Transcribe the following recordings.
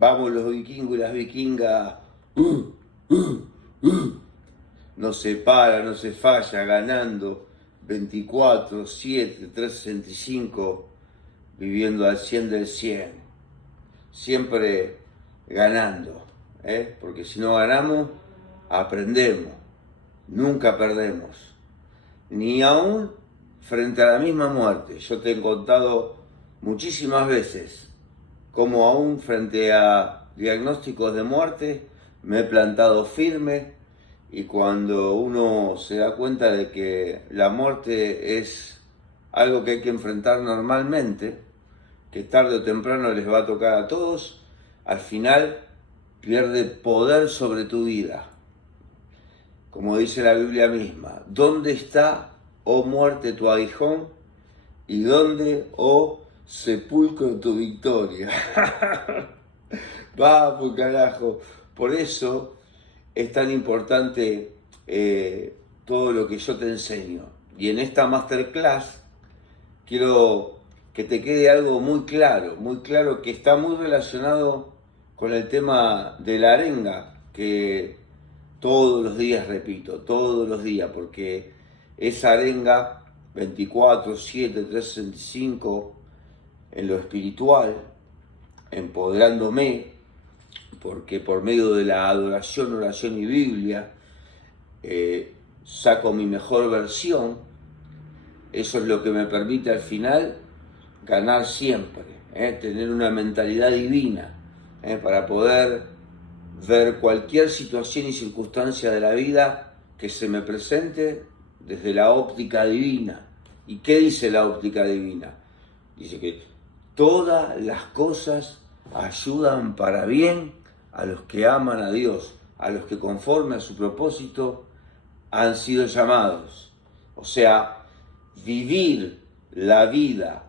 Vamos los vikingos y las vikingas. No se para, no se falla, ganando 24/7, 365, viviendo al 100 del 100. Siempre ganando, porque si no ganamos, aprendemos, nunca perdemos. Ni aún frente a la misma muerte. Yo te he contado muchísimas veces cómo aún frente a diagnósticos de muerte me he plantado firme, y cuando uno se da cuenta de que la muerte es algo que hay que enfrentar normalmente, que tarde o temprano les va a tocar a todos, al final pierde poder sobre tu vida. Como dice la Biblia misma, ¿dónde está, oh muerte, tu aguijón? ¿Y dónde, oh sepulcro, tu victoria? Vamos, carajo. Por eso es tan importante todo lo que yo te enseño. Y en esta masterclass quiero que te quede algo muy claro, que está muy relacionado con el tema de la arenga, que todos los días repito, todos los días, porque esa arenga 24/7, 365, en lo espiritual, empoderándome, porque por medio de la adoración, oración y Biblia, saco mi mejor versión. Eso es lo que me permite al final ganar siempre, tener una mentalidad divina, para poder ver cualquier situación y circunstancia de la vida que se me presente desde la óptica divina. ¿Y qué dice la óptica divina? Dice que todas las cosas ayudan para bien a los que aman a Dios, a los que conforme a su propósito han sido llamados. O sea, vivir la vida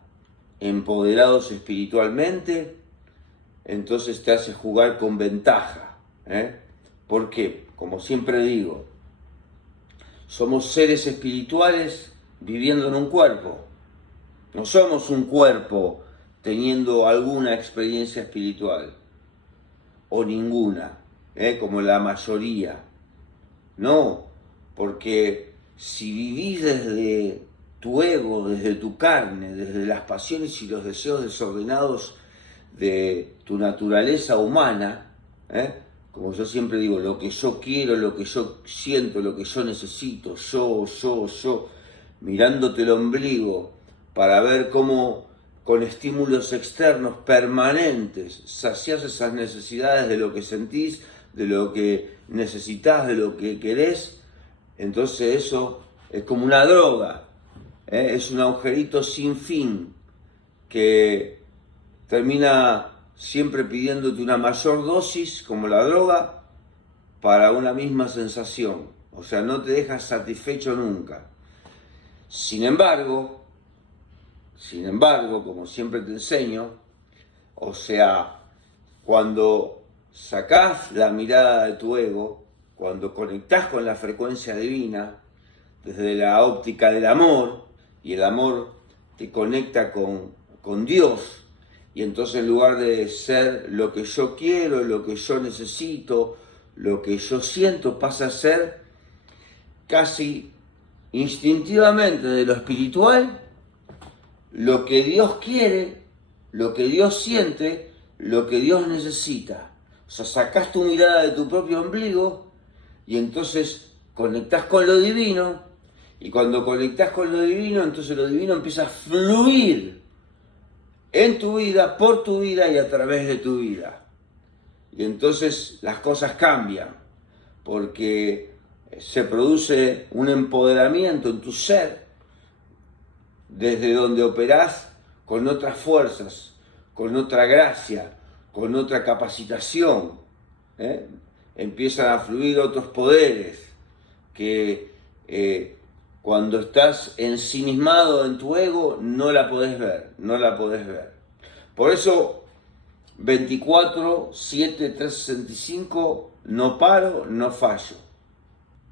empoderados espiritualmente, entonces te hace jugar con ventaja. ¿Por qué? Como siempre digo, somos seres espirituales viviendo en un cuerpo. No somos un cuerpo teniendo alguna experiencia espiritual, o ninguna, como la mayoría. No, porque si vivís desde tu ego, desde tu carne, desde las pasiones y los deseos desordenados de tu naturaleza humana, como yo siempre digo, lo que yo quiero, lo que yo siento, lo que yo necesito, yo, mirándote el ombligo para ver cómo con estímulos externos permanentes saciás esas necesidades de lo que sentís, de lo que necesitas, de lo que querés. Entonces eso es como una droga, es un agujerito sin fin que termina siempre pidiéndote una mayor dosis, como la droga, para una misma sensación. O sea, no te dejas satisfecho nunca. Sin embargo, como siempre te enseño, o sea, cuando sacás la mirada de tu ego, cuando conectás con la frecuencia divina, desde la óptica del amor, y el amor te conecta con Dios, y entonces en lugar de ser lo que yo quiero, lo que yo necesito, lo que yo siento, pasa a ser casi instintivamente de lo espiritual, lo que Dios quiere, lo que Dios siente, lo que Dios necesita. O sea, sacás tu mirada de tu propio ombligo y entonces conectás con lo divino, y cuando conectás con lo divino, entonces lo divino empieza a fluir en tu vida, por tu vida y a través de tu vida. Y entonces las cosas cambian, porque se produce un empoderamiento en tu ser, desde donde operás con otras fuerzas, con otra gracia, con otra capacitación. Empiezan a fluir otros poderes que cuando estás ensimismado en tu ego no la podés ver. Por eso 24/7, 365, no paro, no fallo.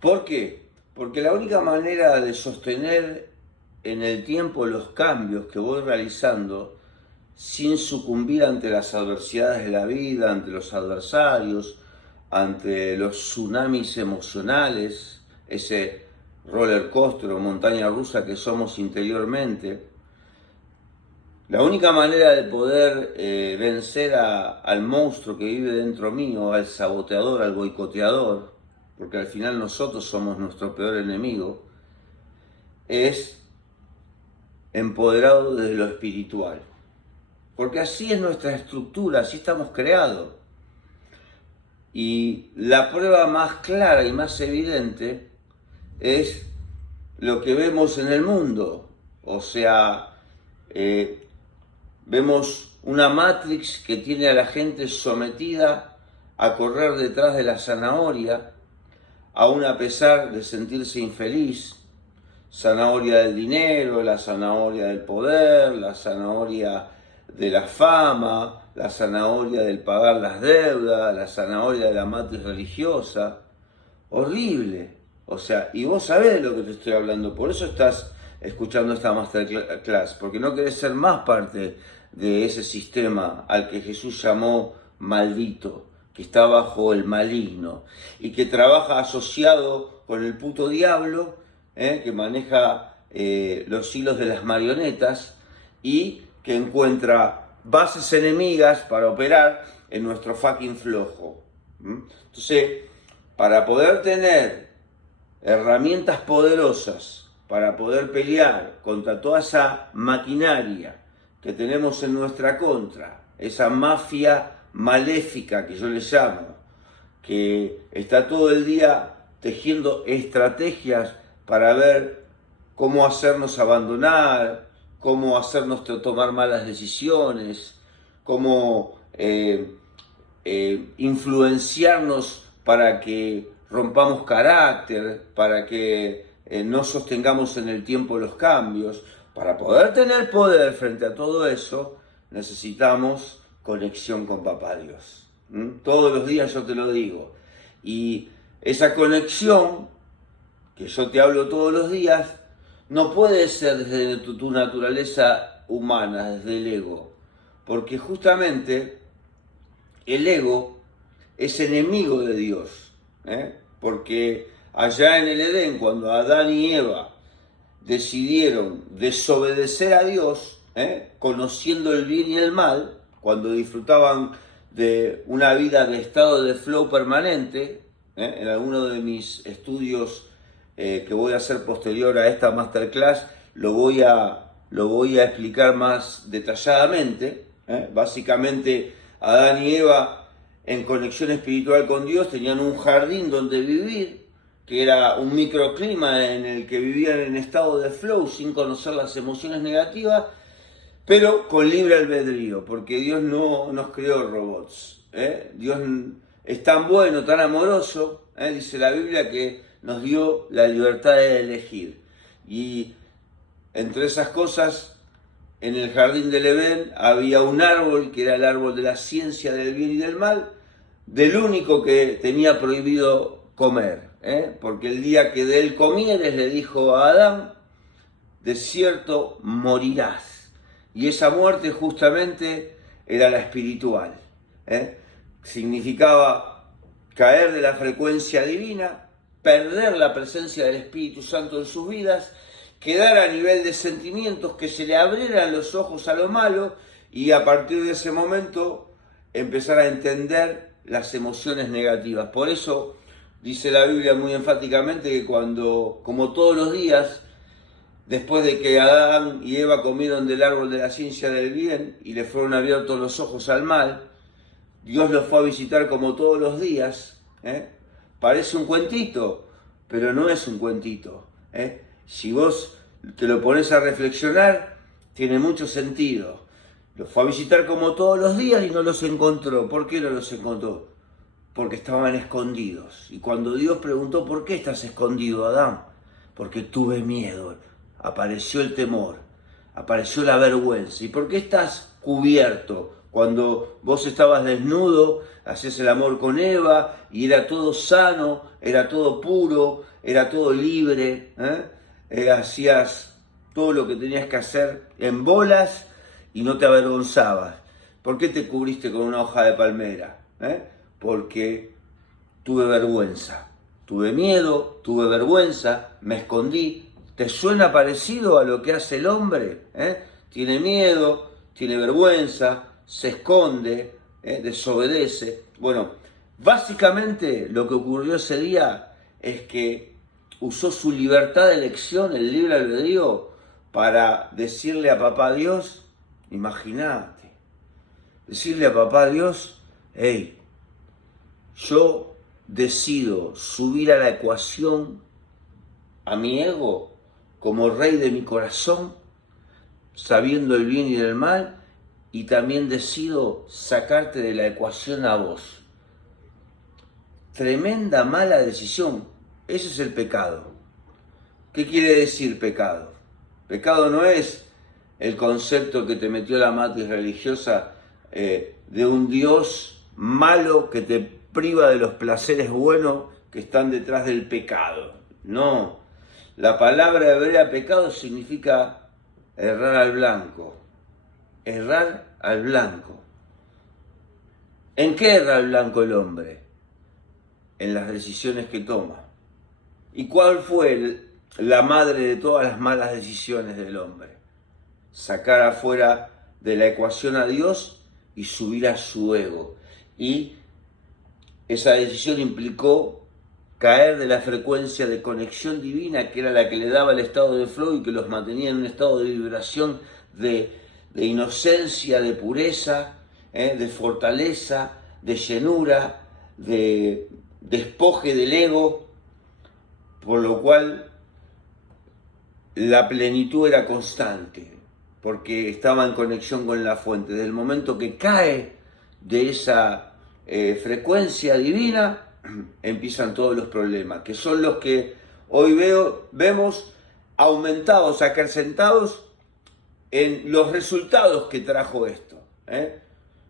¿Por qué? Porque la única manera de sostener en el tiempo los cambios que voy realizando sin sucumbir ante las adversidades de la vida, ante los adversarios, ante los tsunamis emocionales, ese roller coaster o montaña rusa que somos interiormente. La única manera de poder vencer al monstruo que vive dentro mío, al saboteador, al boicoteador, porque al final nosotros somos nuestro peor enemigo, es empoderado desde lo espiritual. Porque así es nuestra estructura, así estamos creados. Y la prueba más clara y más evidente es lo que vemos en el mundo. O sea, vemos una Matrix que tiene a la gente sometida a correr detrás de la zanahoria, aún a pesar de sentirse infeliz. Zanahoria del dinero, la zanahoria del poder, la zanahoria de la fama, la zanahoria del pagar las deudas, la zanahoria de la matriz religiosa. Horrible. O sea, y vos sabés de lo que te estoy hablando, por eso estás escuchando esta masterclass, porque no querés ser más parte de ese sistema al que Jesús llamó maldito, que está bajo el maligno y que trabaja asociado con el puto diablo, que maneja los hilos de las marionetas y que encuentra bases enemigas para operar en nuestro fucking flojo. Entonces, para poder tener herramientas poderosas, para poder pelear contra toda esa maquinaria que tenemos en nuestra contra, esa mafia maléfica que yo le llamo, que está todo el día tejiendo estrategias para ver cómo hacernos abandonar, cómo hacernos tomar malas decisiones, cómo influenciarnos para que rompamos carácter, para que no sostengamos en el tiempo los cambios. Para poder tener poder frente a todo eso, necesitamos conexión con Papá Dios. Todos los días yo te lo digo. Y esa conexión, que yo te hablo todos los días, no puede ser desde tu naturaleza humana, desde el ego. Porque justamente el ego es enemigo de Dios. Porque allá en el Edén, cuando Adán y Eva decidieron desobedecer a Dios, conociendo el bien y el mal, cuando disfrutaban de una vida de estado de flow permanente, en alguno de mis estudios que voy a hacer posterior a esta masterclass, lo voy a explicar más detalladamente. Básicamente, Adán y Eva, en conexión espiritual con Dios, tenían un jardín donde vivir, que era un microclima en el que vivían en estado de flow, sin conocer las emociones negativas, pero con libre albedrío, porque Dios no nos creó robots. Dios es tan bueno, tan amoroso, dice la Biblia, que nos dio la libertad de elegir. Y entre esas cosas, en el jardín del Edén había un árbol que era el árbol de la ciencia del bien y del mal, del único que tenía prohibido comer, porque el día que de él comieres, le dijo a Adán, de cierto morirás. Y esa muerte justamente era la espiritual. Significaba caer de la frecuencia divina, perder la presencia del Espíritu Santo en sus vidas, quedar a nivel de sentimientos, que se le abrieran los ojos a lo malo y a partir de ese momento empezar a entender las emociones negativas. Por eso dice la Biblia muy enfáticamente que cuando, como todos los días, después de que Adán y Eva comieron del árbol de la ciencia del bien y le fueron abiertos los ojos al mal, Dios los fue a visitar como todos los días. Parece un cuentito, pero no es un cuentito. Si vos te lo pones a reflexionar, tiene mucho sentido. Los fue a visitar como todos los días y no los encontró. ¿Por qué no los encontró? Porque estaban escondidos. Y cuando Dios preguntó, ¿por qué estás escondido, Adán? Porque tuve miedo. Apareció el temor, apareció la vergüenza. ¿Y por qué estás cubierto? Cuando vos estabas desnudo, hacías el amor con Eva y era todo sano, era todo puro, era todo libre, hacías todo lo que tenías que hacer en bolas y no te avergonzabas? ¿Por qué te cubriste con una hoja de palmera? Porque tuve vergüenza, tuve miedo, tuve vergüenza, me escondí. ¿Te suena parecido a lo que hace el hombre? Tiene miedo, tiene vergüenza, se esconde, desobedece. Bueno, básicamente lo que ocurrió ese día es que usó su libertad de elección, el libre albedrío, para decirle a papá Dios, imagínate, decirle a papá Dios, hey, yo decido subir a la ecuación a mi ego como rey de mi corazón, sabiendo el bien y el mal, y también decido sacarte de la ecuación a vos. Tremenda mala decisión. Ese es el pecado. ¿Qué quiere decir pecado? Pecado no es el concepto que te metió la matriz religiosa de un Dios malo que te priva de los placeres buenos que están detrás del pecado. No. La palabra hebrea pecado significa errar al blanco. Errar al blanco. ¿En qué erra al blanco el hombre? En las decisiones que toma. ¿Y cuál fue la madre de todas las malas decisiones del hombre? Sacar afuera de la ecuación a Dios y subir a su ego. Y esa decisión implicó caer de la frecuencia de conexión divina, que era la que le daba el estado de flow y que los mantenía en un estado de vibración de inocencia, de pureza, de fortaleza, de llenura, de despoje del ego, por lo cual la plenitud era constante, porque estaba en conexión con la fuente. Desde el momento que cae de esa frecuencia divina, empiezan todos los problemas, que son los que hoy vemos aumentados, acrecentados en los resultados que trajo esto.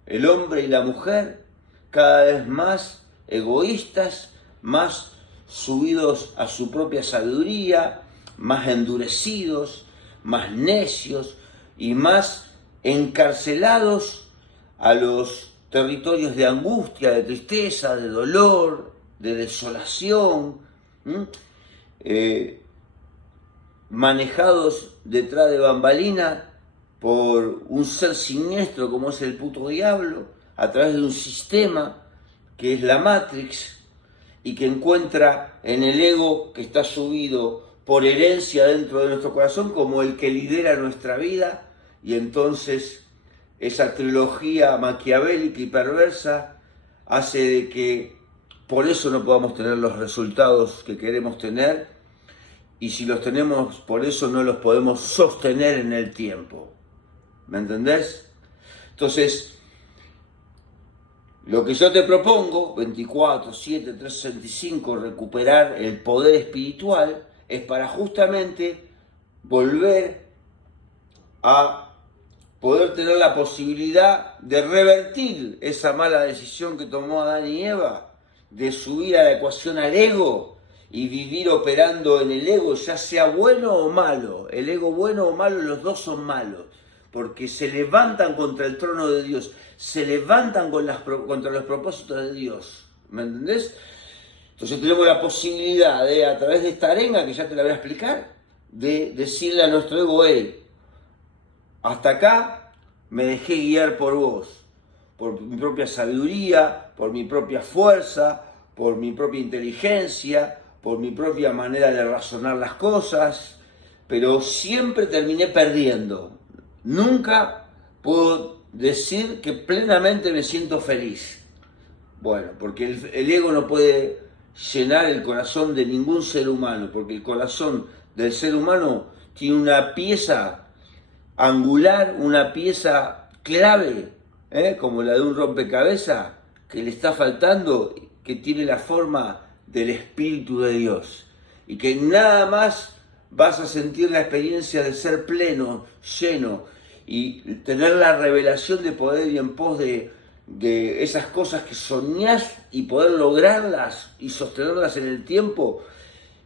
El hombre y la mujer cada vez más egoístas, más subidos a su propia sabiduría, más endurecidos, más necios y más encarcelados a los territorios de angustia, de tristeza, de dolor, de desolación, manejados detrás de bambalina por un ser siniestro como es el puto diablo, a través de un sistema que es la Matrix y que encuentra en el ego que está subido por herencia dentro de nuestro corazón como el que lidera nuestra vida, y entonces esa trilogía maquiavélica y perversa hace de que por eso no podamos tener los resultados que queremos tener, y si los tenemos por eso no los podemos sostener en el tiempo. ¿Me entendés? Entonces, lo que yo te propongo, 24/7/365, recuperar el poder espiritual, es para justamente volver a poder tener la posibilidad de revertir esa mala decisión que tomó Adán y Eva, de subir a la ecuación al ego y vivir operando en el ego, ya sea bueno o malo. El ego bueno o malo, los dos son malos, porque se levantan contra el trono de Dios, se levantan contra los propósitos de Dios. ¿Me entendés? Entonces tenemos la posibilidad de, a través de esta arenga, que ya te la voy a explicar, de decirle a nuestro ego, hey, hasta acá me dejé guiar por vos, por mi propia sabiduría, por mi propia fuerza, por mi propia inteligencia, por mi propia manera de razonar las cosas, pero siempre terminé perdiendo. Nunca puedo decir que plenamente me siento feliz. Bueno, porque el ego no puede llenar el corazón de ningún ser humano, porque el corazón del ser humano tiene una pieza angular, una pieza clave, como la de un rompecabezas, que le está faltando, que tiene la forma del Espíritu de Dios, y que nada más vas a sentir la experiencia de ser pleno, lleno, y tener la revelación de poder y en pos de esas cosas que soñás y poder lograrlas y sostenerlas en el tiempo,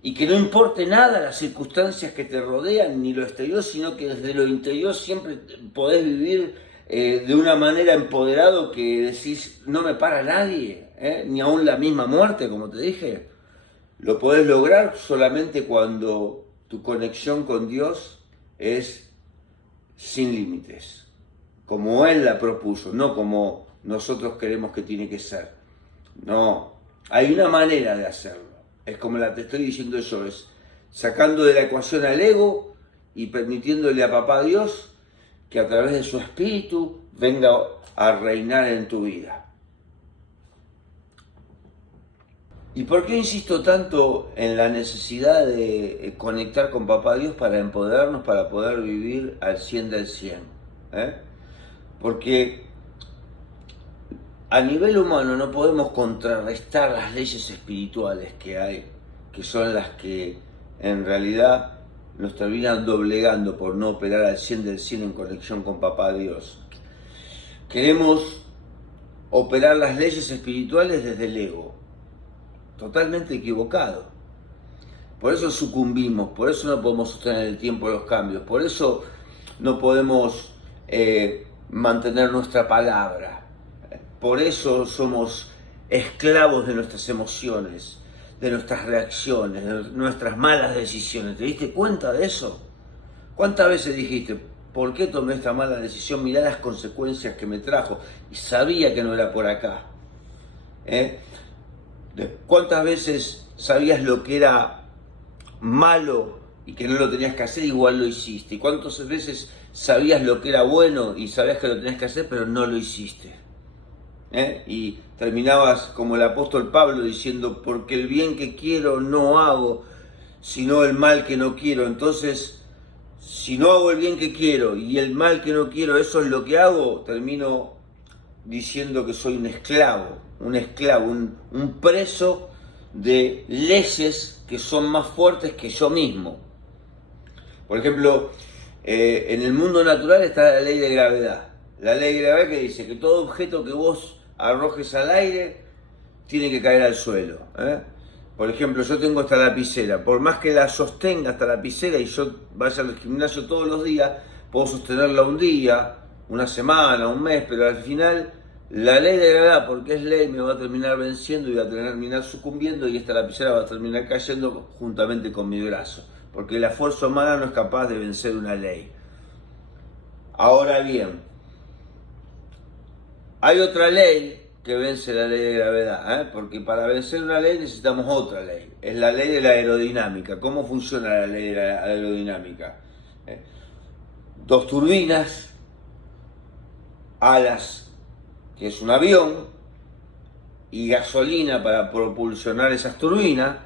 y que no importe nada las circunstancias que te rodean ni lo exterior, sino que desde lo interior siempre podés vivir de una manera empoderado que decís, no me para nadie, ni aún la misma muerte, como te dije. Lo podés lograr solamente cuando tu conexión con Dios es sin límites, como Él la propuso, no como nosotros queremos que tiene que ser. No, hay una manera de hacerlo. Es como la te estoy diciendo yo, es sacando de la ecuación al ego y permitiéndole a Papá Dios que a través de su espíritu venga a reinar en tu vida. ¿Y por qué insisto tanto en la necesidad de conectar con Papá Dios para empoderarnos, para poder vivir al 100 del 100? Porque a nivel humano no podemos contrarrestar las leyes espirituales que hay, que son las que en realidad nos terminan doblegando por no operar al 100 del 100 en conexión con Papá Dios. Queremos operar las leyes espirituales desde el ego, totalmente equivocado. Por eso sucumbimos, por eso no podemos sostener el tiempo de los cambios, por eso no podemos mantener nuestra palabra. Por eso somos esclavos de nuestras emociones, de nuestras reacciones, de nuestras malas decisiones. ¿Te diste cuenta de eso? ¿Cuántas veces dijiste, por qué tomé esta mala decisión? Mirá las consecuencias que me trajo. Y sabía que no era por acá. ¿Cuántas veces sabías lo que era malo y que no lo tenías que hacer, igual lo hiciste? ¿Y cuántas veces sabías lo que era bueno y sabías que lo tenías que hacer, pero no lo hiciste? Y terminabas como el apóstol Pablo diciendo, porque el bien que quiero no hago, sino el mal que no quiero. Entonces, si no hago el bien que quiero y el mal que no quiero, eso es lo que hago, termino diciendo que soy un esclavo, un preso de leyes que son más fuertes que yo mismo. Por ejemplo, en el mundo natural está la ley de gravedad. La ley de gravedad que dice que todo objeto que vos arrojes al aire tiene que caer al suelo. Por ejemplo, yo tengo esta lapicera, por más que la sostenga esta lapicera y yo vaya al gimnasio todos los días, puedo sostenerla un día, una semana, un mes, pero al final la ley de gravedad, porque es ley, me va a terminar venciendo y va a terminar sucumbiendo y esta lapicera va a terminar cayendo juntamente con mi brazo, porque la fuerza humana no es capaz de vencer una ley. Ahora bien, hay otra ley que vence la ley de gravedad, porque para vencer una ley necesitamos otra ley. Es la ley de la aerodinámica. ¿Cómo funciona la ley de la aerodinámica? Dos turbinas, alas, que es un avión, y gasolina para propulsionar esas turbinas,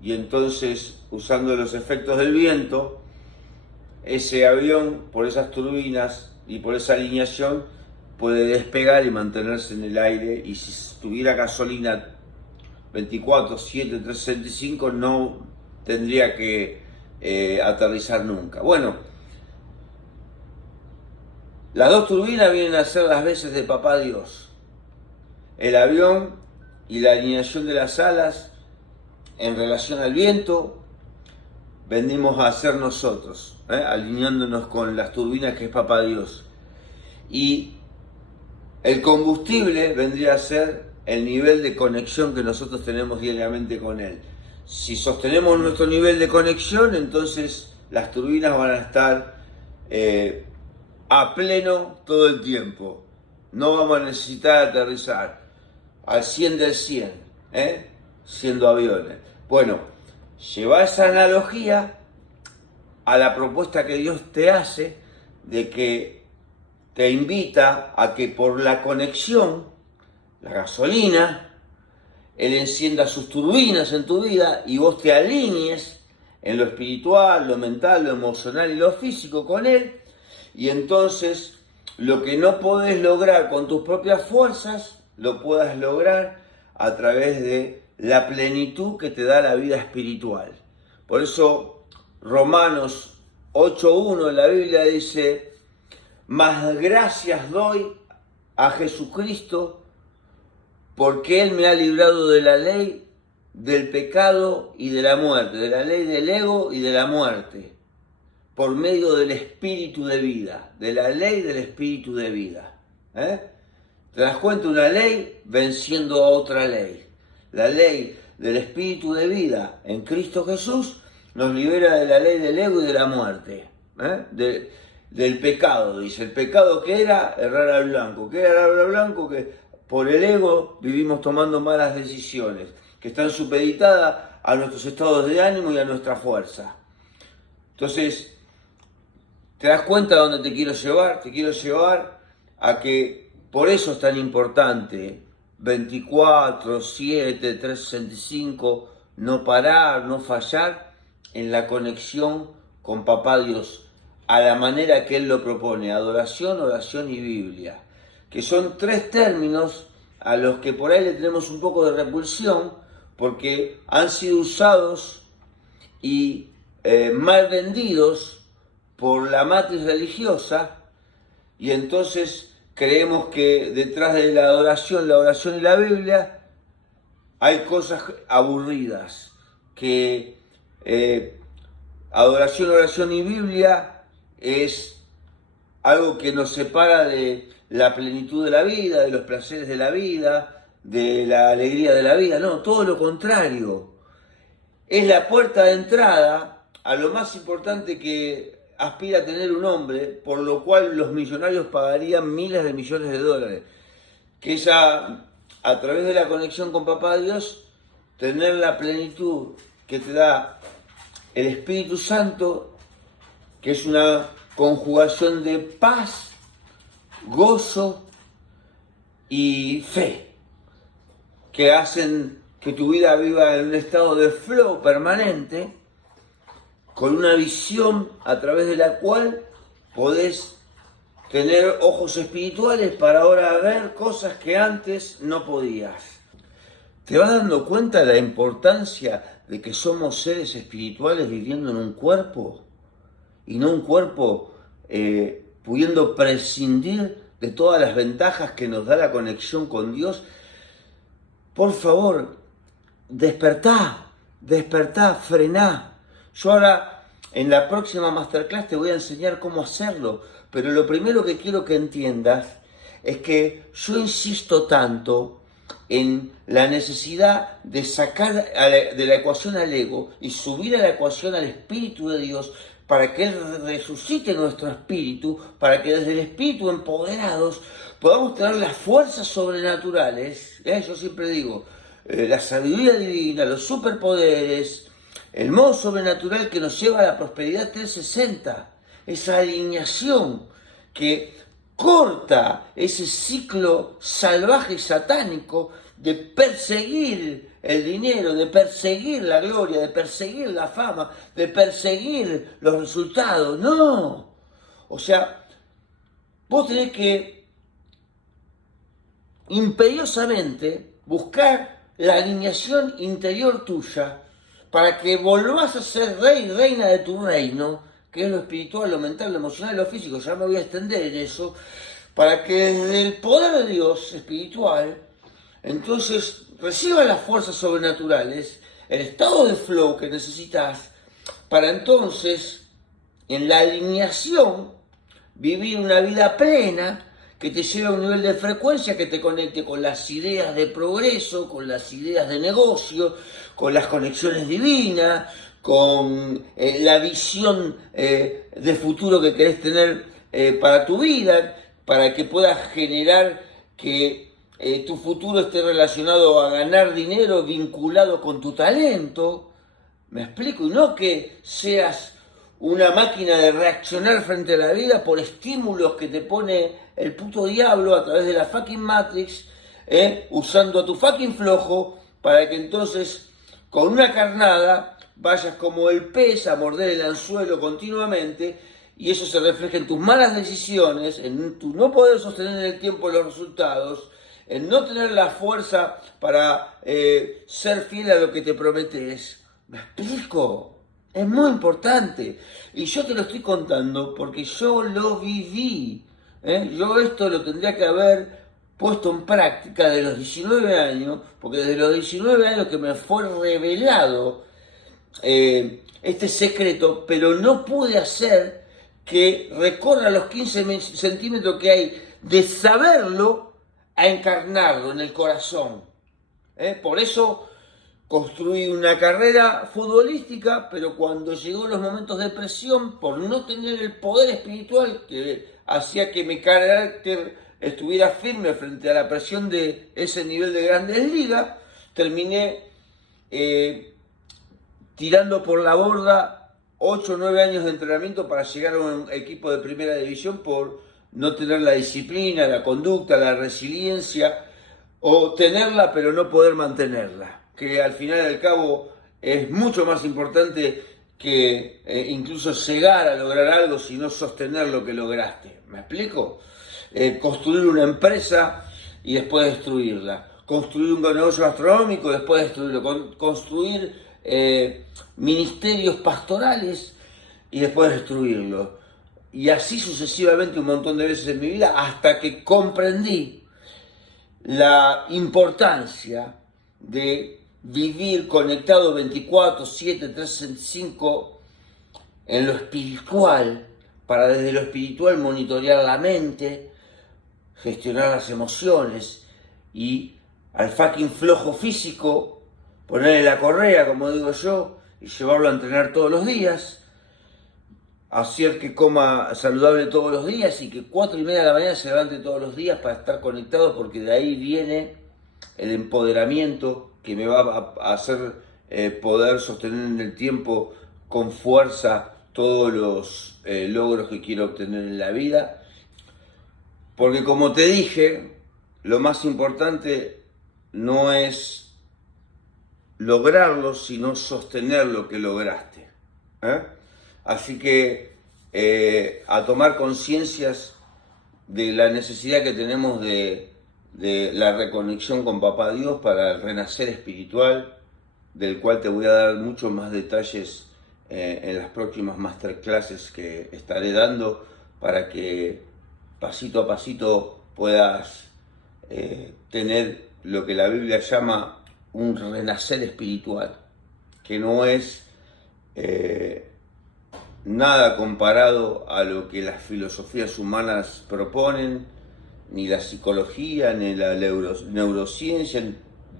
y entonces, usando los efectos del viento, ese avión, por esas turbinas y por esa alineación, puede despegar y mantenerse en el aire, y si tuviera gasolina 24/7, 365, no tendría que aterrizar nunca. Bueno, las dos turbinas vienen a ser las veces de Papá Dios. El avión y la alineación de las alas en relación al viento, venimos a ser nosotros, alineándonos con las turbinas que es Papá Dios. Y el combustible vendría a ser el nivel de conexión que nosotros tenemos diariamente con Él. Si sostenemos nuestro nivel de conexión, entonces las turbinas van a estar a pleno todo el tiempo. No vamos a necesitar aterrizar al 100 del 100, siendo aviones. Bueno, lleva esa analogía a la propuesta que Dios te hace de que te invita a que por la conexión, la gasolina, Él encienda sus turbinas en tu vida y vos te alinees en lo espiritual, lo mental, lo emocional y lo físico con Él, y entonces lo que no podés lograr con tus propias fuerzas, lo puedas lograr a través de la plenitud que te da la vida espiritual. Por eso Romanos 8:1 en la Biblia dice, mas gracias doy a Jesucristo porque Él me ha librado de la ley del pecado y de la muerte, de la ley del ego y de la muerte, por medio del espíritu de vida, de la ley del espíritu de vida. ¿Te das cuenta? Una ley venciendo a otra ley. La ley del espíritu de vida en Cristo Jesús nos libera de la ley del ego y de la muerte, del pecado. Dice, el pecado que era errar al blanco. ¿Qué era errar al blanco? Que por el ego vivimos tomando malas decisiones, que están supeditadas a nuestros estados de ánimo y a nuestra fuerza. Entonces, ¿te das cuenta de dónde te quiero llevar? Te quiero llevar a que por eso es tan importante 24/7, 365, no parar, no fallar en la conexión con Papá Dios, a la manera que Él lo propone: adoración, oración y Biblia, que son tres términos a los que por ahí le tenemos un poco de repulsión, porque han sido usados y mal vendidos por la matriz religiosa, y entonces creemos que detrás de la oración y la Biblia hay cosas aburridas, que adoración, oración y Biblia es algo que nos separa de la plenitud de la vida, de los placeres de la vida, de la alegría de la vida. No, todo lo contrario. Es la puerta de entrada a lo más importante que aspira a tener un hombre, por lo cual los millonarios pagarían miles de millones de dólares, que es a través de la conexión con Papá Dios, tener la plenitud que te da el Espíritu Santo, que es una conjugación de paz, gozo y fe, que hacen que tu vida viva en un estado de flow permanente, con una visión a través de la cual podés tener ojos espirituales para ahora ver cosas que antes no podías. ¿Te vas dando cuenta de la importancia de que somos seres espirituales viviendo en un cuerpo? Y no un cuerpo pudiendo prescindir de todas las ventajas que nos da la conexión con Dios. Por favor, despertá, frená. Yo ahora, en la próxima masterclass, te voy a enseñar cómo hacerlo, pero lo primero que quiero que entiendas es que yo insisto tanto en la necesidad de sacar de la ecuación al ego y subir a la ecuación al Espíritu de Dios, para que Él resucite nuestro espíritu, para que desde el espíritu empoderados podamos tener las fuerzas sobrenaturales. Yo siempre digo, la sabiduría divina, los superpoderes, el modo sobrenatural que nos lleva a la prosperidad 360, esa alineación que corta ese ciclo salvaje y satánico de perseguir el dinero, de perseguir la gloria, de perseguir la fama, de perseguir los resultados. No, o sea, vos tenés que imperiosamente buscar la alineación interior tuya para que volvás a ser rey y reina de tu reino, que es lo espiritual, lo mental, lo emocional y lo físico. Ya me voy a extender en eso, para que desde el poder de Dios espiritual, entonces recibas las fuerzas sobrenaturales, el estado de flow que necesitas, para entonces, en la alineación, vivir una vida plena, que te lleve a un nivel de frecuencia que te conecte con las ideas de progreso, con las ideas de negocio, con las conexiones divinas, con la visión de futuro que querés tener para tu vida, para que puedas generar que tu futuro esté relacionado a ganar dinero vinculado con tu talento. ¿Me explico? Y no que seas una máquina de reaccionar frente a la vida por estímulos que te pone el puto diablo a través de la fucking Matrix, usando a tu fucking flojo para que entonces con una carnada vayas como el pez a morder el anzuelo continuamente, y eso se refleja en tus malas decisiones, en tu no poder sostener en el tiempo los resultados, en no tener la fuerza para ser fiel a lo que te prometes. ¿Me explico? Es muy importante. Y yo te lo estoy contando porque yo lo viví. Yo esto lo tendría que haber puesto en práctica de los 19 años, porque desde los 19 años que me fue revelado este secreto, pero no pude hacer que recorra los 15 centímetros que hay de saberlo a encarnarlo en el corazón. Por eso construí una carrera futbolística, pero cuando llegó los momentos de presión, por no tener el poder espiritual que hacía que mi carácter estuviera firme frente a la presión de ese nivel de Grandes Ligas, terminé tirando por la borda 8 o 9 años de entrenamiento para llegar a un equipo de primera división por no tener la disciplina, la conducta, la resiliencia, o tenerla pero no poder mantenerla, que al final y al cabo es mucho más importante que incluso llegar a lograr algo, sino sostener lo que lograste. ¿Me explico? Construir una empresa y después destruirla, construir un negocio gastronómico y después destruirlo, construir ministerios pastorales y después destruirlo, y así sucesivamente un montón de veces en mi vida, hasta que comprendí la importancia de vivir conectado 24/7, 365 en lo espiritual, para desde lo espiritual monitorear la mente, gestionar las emociones, y al fucking flojo físico ponerle la correa, como digo yo, y llevarlo a entrenar todos los días, hacer que coma saludable todos los días y que 4:30 de la mañana se levante todos los días para estar conectado, porque de ahí viene el empoderamiento que me va a hacer poder sostener en el tiempo con fuerza todos los logros que quiero obtener en la vida. Porque como te dije, lo más importante no es lograrlo, sino sostener lo que lograste. Así que a tomar conciencias de la necesidad que tenemos de la reconexión con Papá Dios para el renacer espiritual, del cual te voy a dar muchos más detalles en las próximas masterclasses que estaré dando, para que pasito a pasito puedas tener lo que la Biblia llama un renacer espiritual, que no es nada comparado a lo que las filosofías humanas proponen, ni la psicología, ni la neurociencia,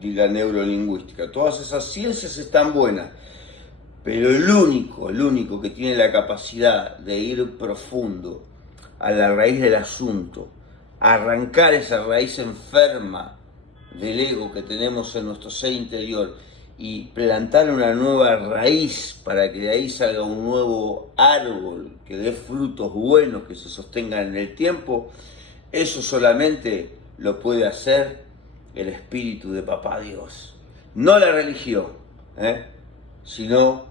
ni la neurolingüística. Todas esas ciencias están buenas, pero el único que tiene la capacidad de ir profundo a la raíz del asunto, arrancar esa raíz enferma del ego que tenemos en nuestro ser interior y plantar una nueva raíz para que de ahí salga un nuevo árbol que dé frutos buenos que se sostengan en el tiempo, eso solamente lo puede hacer el Espíritu de Papá Dios. No la religión, sino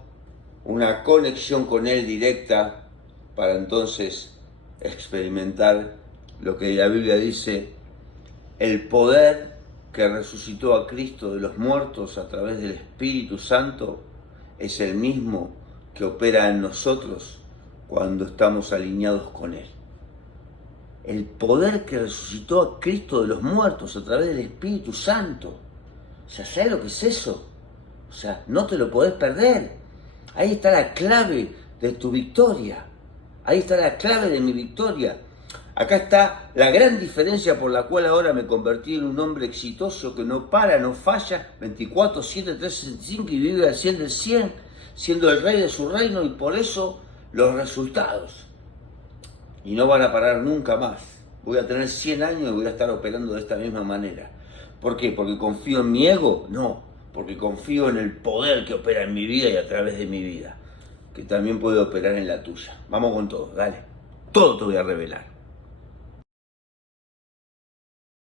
una conexión con Él directa, para entonces experimentar lo que la Biblia dice: el poder que resucitó a Cristo de los muertos a través del Espíritu Santo es el mismo que opera en nosotros cuando estamos alineados con Él. El poder que resucitó a Cristo de los muertos a través del Espíritu Santo. O sea, ¿sabes lo que es eso? O sea, no te lo podés perder. Ahí está la clave de tu victoria. Ahí está la clave de mi victoria. Acá está la gran diferencia por la cual ahora me convertí en un hombre exitoso que no para, no falla, 24/7, 365, y vive al 100 del 100, siendo el rey de su reino, y por eso los resultados. Y no van a parar nunca más. Voy a tener 100 años y voy a estar operando de esta misma manera. ¿Por qué? ¿Porque confío en mi ego? No, porque confío en el poder que opera en mi vida y a través de mi vida, que también puede operar en la tuya. Vamos con todo, dale. Todo te voy a revelar.